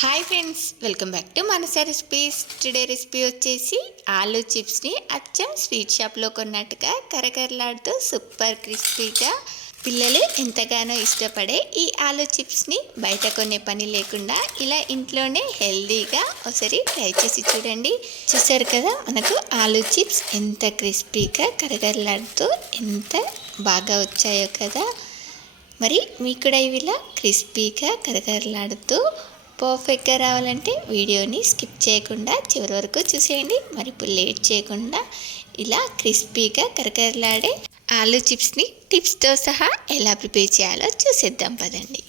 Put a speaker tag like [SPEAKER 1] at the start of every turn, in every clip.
[SPEAKER 1] Hi friends welcome back to Manasa recipes today recipe వచ్చేసి ఆలూ చిప్స్ని అచ్చం స్వీట్ షాప్లో కొన్నట్టుగా కరకరలాడుతూ సూపర్ క్రిస్పీగా పిల్లలు ఎంతగానో ఇష్టపడే ఈ ఆలూ చిప్స్ని బయట కొనే పని లేకుండా ఇలా ఇంట్లోనే హెల్దీగా ఒకసారి ట్రై చేసి చూడండి. చూసారు కదా మనకు ఆలూ చిప్స్ ఎంత క్రిస్పీగా కరకరలాడుతూ ఎంత బాగా వచ్చాయో కదా. మరి మీకు కూడా ఇవి ఇలా క్రిస్పీగా కరకరలాడుతూ పర్ఫెక్ట్గా రావాలంటే వీడియోని స్కిప్ చేయకుండా చివరి వరకు చూసేయండి. మరి ఇప్పుడు లేట్ చేయకుండా ఇలా క్రిస్పీగా కరకరలాడే ఆలూ చిప్స్ని టిప్స్తో సహా ఎలా ప్రిపేర్ చేయాలో చూసేద్దాం పదండి.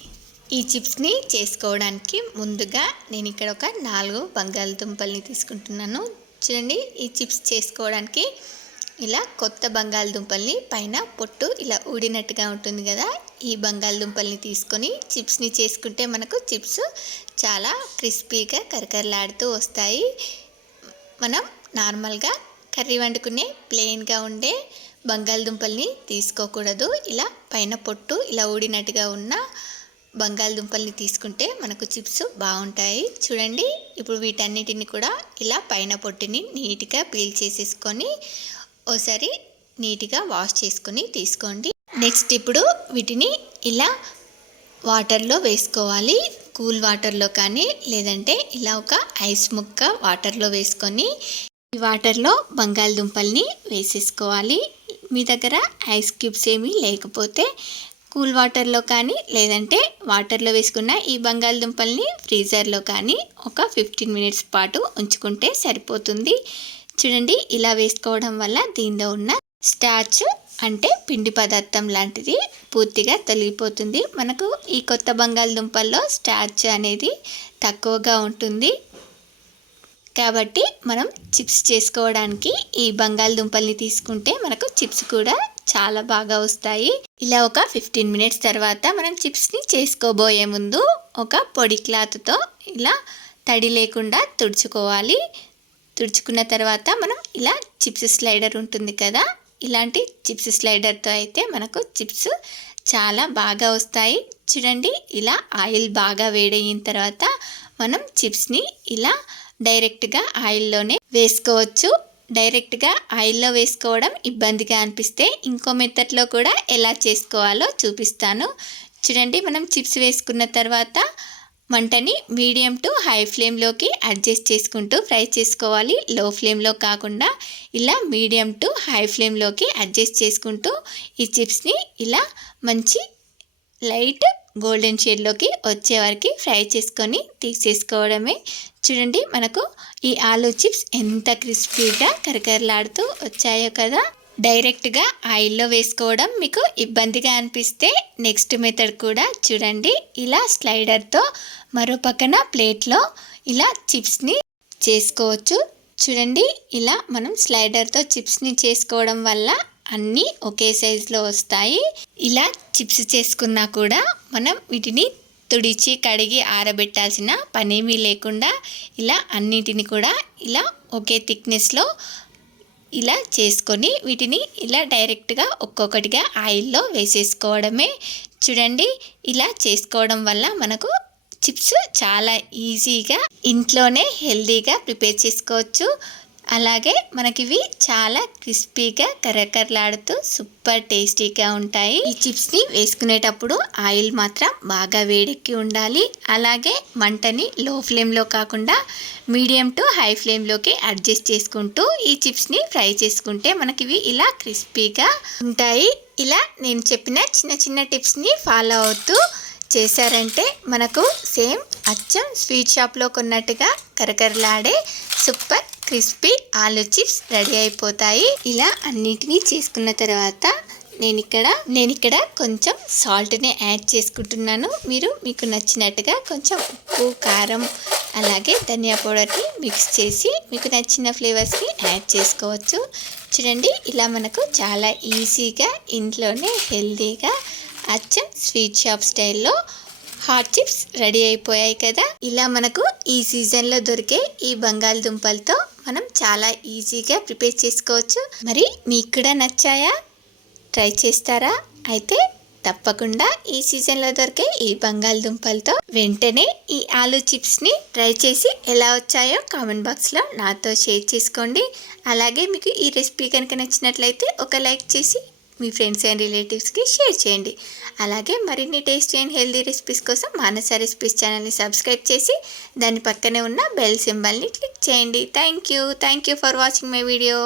[SPEAKER 1] ఈ చిప్స్ని చేసుకోవడానికి ముందుగా నేను ఇక్కడ ఒక నాలుగు బంగాళదుంపల్ని తీసుకుంటున్నాను. చూడండి ఈ చిప్స్ చేసుకోవడానికి ఇలా కొత్త బంగాళదుంపల్ని పైన పొట్టు ఇలా ఊడినట్టుగా ఉంటుంది కదా ఈ బంగాళదుంపల్ని తీసుకొని చిప్స్ని చేసుకుంటే మనకు చిప్స్ చాలా క్రిస్పీగా కరకరలాడుతూ వస్తాయి. మనం నార్మల్గా కర్రీ వండుకునే ప్లెయిన్గా ఉండే బంగాళదుంపల్ని తీసుకోకూడదు. ఇలా పైన పొట్టు ఇలా ఊడినట్టుగా ఉన్న బంగాళదుంపల్ని తీసుకుంటే మనకు చిప్స్ బాగుంటాయి. చూడండి ఇప్పుడు వీటన్నిటిని కూడా ఇలా పైన పొట్టుని నీట్గా పీల్ చేసేసుకొని ఓసారి నీట్గా వాష్ చేసుకొని తీసుకోండి. నెక్స్ట్ ఇప్పుడు వీటిని ఇలా వాటర్లో వేసుకోవాలి. కూల్ వాటర్లో కానీ లేదంటే ఇలా ఒక ఐస్ ముక్క వాటర్లో వేసుకొని ఈ వాటర్లో బంగాళదుంపల్ని వేసేసుకోవాలి. మీ దగ్గర ఐస్ క్యూబ్స్ ఏమీ లేకపోతే కూల్ వాటర్లో కానీ లేదంటే వాటర్లో వేసుకున్న ఈ బంగాళదుంపల్ని ఫ్రీజర్లో కానీ ఒక ఫిఫ్టీన్ మినిట్స్ పాటు ఉంచుకుంటే సరిపోతుంది. చూడండి ఇలా వేసుకోవడం వల్ల దీనిలో ఉన్న స్టార్చ్ అంటే పిండి పదార్థం లాంటిది పూర్తిగా తొలగిపోతుంది. మనకు ఈ కొత్త బంగాళదుంపల్లో స్టార్చ్ అనేది తక్కువగా ఉంటుంది. కాబట్టి మనం చిప్స్ చేసుకోవడానికి ఈ బంగాళదుంపల్ని తీసుకుంటే మనకు చిప్స్ కూడా చాలా బాగా వస్తాయి. ఇలా ఒక ఫిఫ్టీన్ మినిట్స్ తర్వాత మనం చిప్స్ని చేసుకోబోయే ముందు ఒక పొడి క్లాత్తో ఇలా తడి లేకుండా తుడుచుకోవాలి. తుడుచుకున్న తర్వాత మనం ఇలా చిప్స్ స్లైడర్ ఉంటుంది కదా ఇలాంటి చిప్స్ స్లైడర్తో అయితే మనకు చిప్స్ చాలా బాగా వస్తాయి. చూడండి ఇలా ఆయిల్ బాగా వేడయిన తర్వాత మనం చిప్స్ని ఇలా డైరెక్ట్గా ఆయిల్లోనే వేసుకోవచ్చు. డైరెక్ట్గా ఆయిల్లో వేసుకోవడం ఇబ్బందిగా అనిపిస్తే ఇంకో మెథడ్లో కూడా ఎలా చేసుకోవాలో చూపిస్తాను. చూడండి మనం చిప్స్ వేసుకున్న తర్వాత మంటని మీడియం టు హై ఫ్లేమ్లోకి అడ్జస్ట్ చేసుకుంటూ ఫ్రై చేసుకోవాలి. లో ఫ్లేమ్లో కాకుండా ఇలా మీడియం టు హై ఫ్లేమ్లోకి అడ్జస్ట్ చేసుకుంటూ ఈ చిప్స్ని ఇలా మంచి లైట్ గోల్డెన్ షేడ్లోకి వచ్చే వరకు ఫ్రై చేసుకొని తీసేసుకోవడమే. చూడండి మనకు ఈ ఆలూ చిప్స్ ఎంత క్రిస్పీగా కరకరలాడుతూ వచ్చాయో కదా. డైరెక్ట్గా ఆయిల్లో వేసుకోవడం మీకు ఇబ్బందిగా అనిపిస్తే నెక్స్ట్ మెథడ్ కూడా చూడండి. ఇలా స్లైడర్తో మరో పక్కన ప్లేట్లో ఇలా చిప్స్ని చేసుకోవచ్చు. చూడండి ఇలా మనం స్లైడర్తో చిప్స్ని చేసుకోవడం వల్ల అన్నీ ఒకే సైజులో వస్తాయి. ఇలా చిప్స్ చేసుకున్నా కూడా మనం వీటిని తుడిచి కడిగి ఆరబెట్టాల్సిన పనేమీ లేకుండా ఇలా అన్నిటిని కూడా ఇలా ఒకే థిక్నెస్లో ఇలా చేసుకొని వీటిని ఇలా డైరెక్ట్గా ఒక్కొక్కటిగా ఆయిల్లో వేసేసుకోవడమే. చూడండి ఇలా చేసుకోవడం వల్ల మనకు చిప్స్ చాలా ఈజీగా ఇంట్లోనే హెల్తీగా ప్రిపేర్ చేసుకోవచ్చు. అలాగే మనకి ఇవి చాలా క్రిస్పీగా కరకరలాడుతూ సూపర్ టేస్టీగా ఉంటాయి. ఈ చిప్స్ని వేసుకునేటప్పుడు ఆయిల్ మాత్రం బాగా వేడెక్కి ఉండాలి. అలాగే మంటని లో ఫ్లేమ్లో కాకుండా మీడియం టు హై ఫ్లేమ్లోకి అడ్జస్ట్ చేసుకుంటూ ఈ చిప్స్ని ఫ్రై చేసుకుంటే మనకి ఇవి ఇలా క్రిస్పీగా ఉంటాయి. ఇలా నేను చెప్పిన చిన్న చిన్న టిప్స్ని ఫాలో అవుతూ చేశారంటే మనకు సేమ్ అచ్చం స్వీట్ షాప్లో కొన్నట్టుగా కరకరలాడే సూపర్ క్రిస్పీ ఆలు చిప్స్ రెడీ అయిపోతాయి. ఇలా అన్నిటినీ చేసుకున్న తర్వాత నేను ఇక్కడ నేను ఇక్కడ కొంచెం సాల్ట్ని యాడ్ చేసుకుంటున్నాను. మీరు మీకు నచ్చినట్టుగా కొంచెం ఉప్పు కారం అలాగే ధనియా పౌడర్ని మిక్స్ చేసి మీకు నచ్చిన ఫ్లేవర్స్ని యాడ్ చేసుకోవచ్చు. చూడండి ఇలా మనకు చాలా ఈజీగా ఇంట్లోనే హెల్తీగా అచ్చం స్వీట్ షాప్ స్టైల్లో హాట్ చిప్స్ రెడీ అయిపోయాయి కదా. ఇలా మనకు ఈ సీజన్లో దొరికే ఈ బంగాళదుంపలతో మనం చాలా ఈజీగా ప్రిపేర్ చేసుకోవచ్చు. మరి మీకు కూడా నచ్చాయా? ట్రై చేస్తారా? అయితే తప్పకుండా ఈ సీజన్లో దొరికే ఈ బంగాళదుంపలతో వెంటనే ఈ ఆలూ చిప్స్ని ట్రై చేసి ఎలా వచ్చాయో కామెంట్ బాక్స్లో నాతో షేర్ చేసుకోండి. అలాగే మీకు ఈ రెసిపీ కనుక నచ్చినట్లయితే ఒక లైక్ చేసి మీ ఫ్రెండ్స్ అండ్ రిలేటివ్స్కి షేర్ చేయండి. అలాగే మరిన్ని టేస్టీ అండ్ హెల్దీ రెసిపీస్ కోసం మానస రెసిపీస్ ఛానల్ని సబ్స్క్రైబ్ చేసి దాని పక్కనే ఉన్న బెల్ సింబల్ని క్లిక్ చేయండి. Thank you thank you for watching my video.